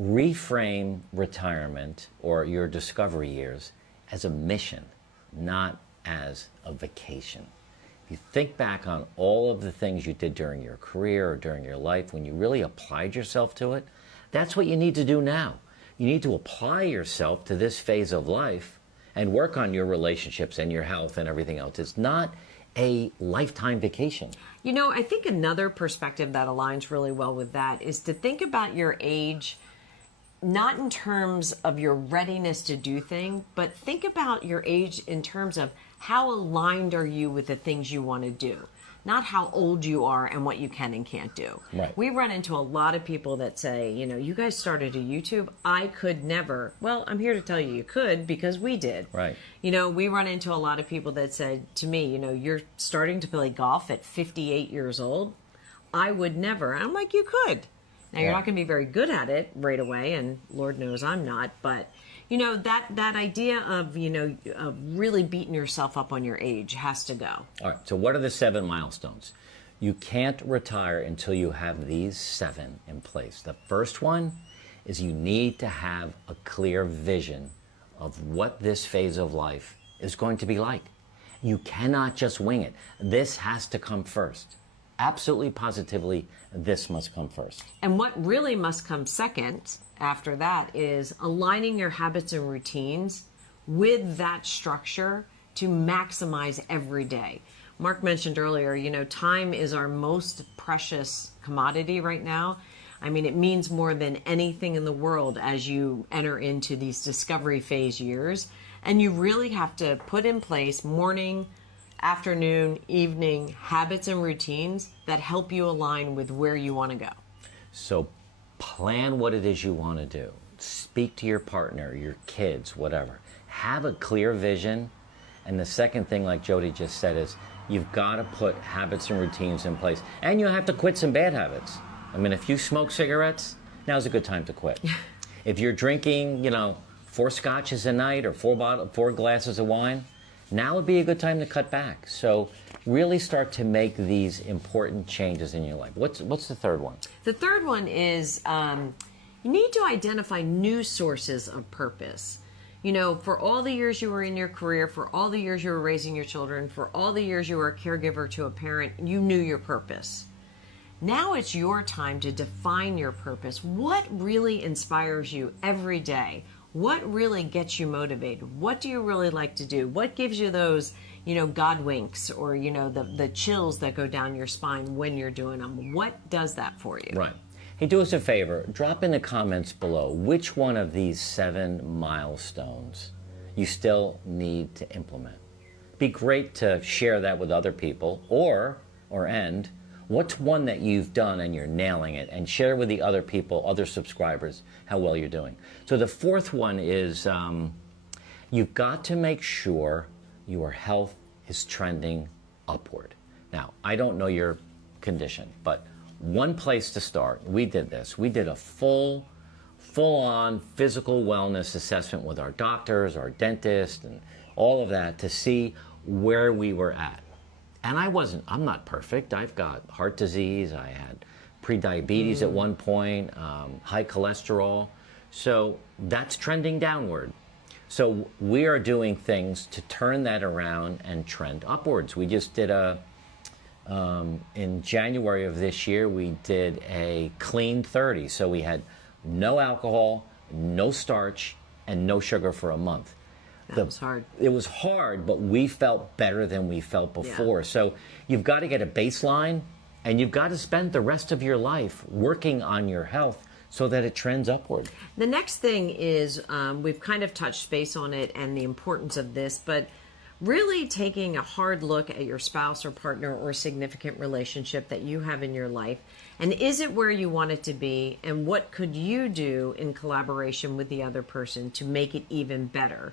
reframe retirement or your discovery years as a mission, not as a vacation. If you think back on all of the things you did during your career or during your life, when you really applied yourself to it, that's what you need to do now. You need to apply yourself to this phase of life and work on your relationships and your health and everything else. It's not a lifetime vacation. You know, I think another perspective that aligns really well with that is to think about your age, not in terms of your readiness to do things, but think about your age in terms of how aligned are you with the things you want to do, not how old you are and what you can and can't do. Right. We run into a lot of people that say, you know, you guys started a YouTube. I could never. Well, I'm here to tell you could, because we did. Right. You know, we run into a lot of people that said to me, you know, you're starting to play golf at 58 years old. I would never. And I'm like, you could. Now, you're not going to be very good at it right away, and Lord knows I'm not, but, you know, that idea of, you know, of really beating yourself up on your age has to go. All right, so what are the 7 milestones? You can't retire until you have these 7 in place. The first one is you need to have a clear vision of what this phase of life is going to be like. You cannot just wing it. This has to come first. Absolutely, positively, this must come first. And what really must come second after that is aligning your habits and routines with that structure to maximize every day. Mark mentioned earlier, you know, time is our most precious commodity right now. I mean, it means more than anything in the world as you enter into these discovery phase years. And you really have to put in place morning, afternoon, evening habits and routines that help you align with where you want to go. So plan what it is you want to do. Speak to your partner, your kids, whatever. Have a clear vision. And the second thing, like Jody just said, is you've got to put habits and routines in place. And you have to quit some bad habits. I mean, if you smoke cigarettes, now's a good time to quit. If you're drinking, you know, 4 scotches a night or 4 glasses of wine, now would be a good time to cut back. So really start to make these important changes in your life. What's the third one? The third one is you need to identify new sources of purpose. You know, for all the years you were in your career, for all the years you were raising your children, for all the years you were a caregiver to a parent, you knew your purpose. Now it's your time to define your purpose. What really inspires you every day? What really gets you motivated? What do you really like to do? What gives you those, you know, God winks or, you know, the chills that go down your spine when you're doing them? What does that for you? Right. Hey, do us a favor. Drop in the comments below which one of these 7 milestones you still need to implement. Be great to share that with other people, or what's one that you've done and you're nailing it, and share with the other people, other subscribers, how well you're doing. So the fourth one is you've got to make sure your health is trending upward. Now, I don't know your condition, but one place to start, we did this. We did a full-on physical wellness assessment with our doctors, our dentist, and all of that to see where we were at. And I'm not perfect. I've got heart disease. I had prediabetes at one point, high cholesterol. So that's trending downward. So we are doing things to turn that around and trend upwards. We just did in January of this year, we did a clean 30. So we had no alcohol, no starch, and no sugar for a month. That was hard. It was hard, but we felt better than we felt before. Yeah. So you've got to get a baseline, and you've got to spend the rest of your life working on your health so that it trends upward. The next thing is, we've kind of touched base on it and the importance of this, but really taking a hard look at your spouse or partner or significant relationship that you have in your life. And is it where you want it to be? And what could you do in collaboration with the other person to make it even better?